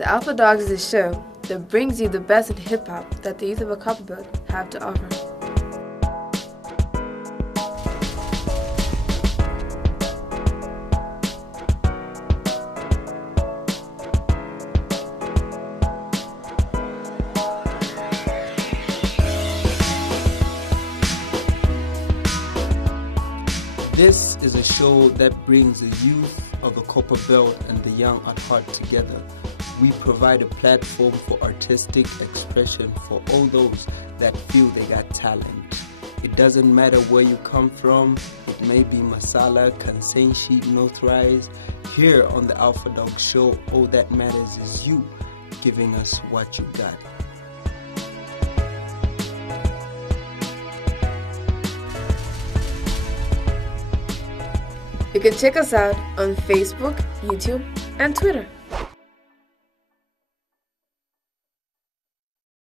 The Alpha Dogs is a show that brings you the best in hip-hop that the youth of a Copperbelt have to offer. This is a show that brings the youth of the Copperbelt and the young at heart together. We provide a platform for artistic expression for all those that feel they got talent. It doesn't matter where you come from. It may be Masala, Kansenshi, Northrise. Here on the Alpha Dog Show, all that matters is you giving us what you got. You can check us out on Facebook, YouTube, and Twitter.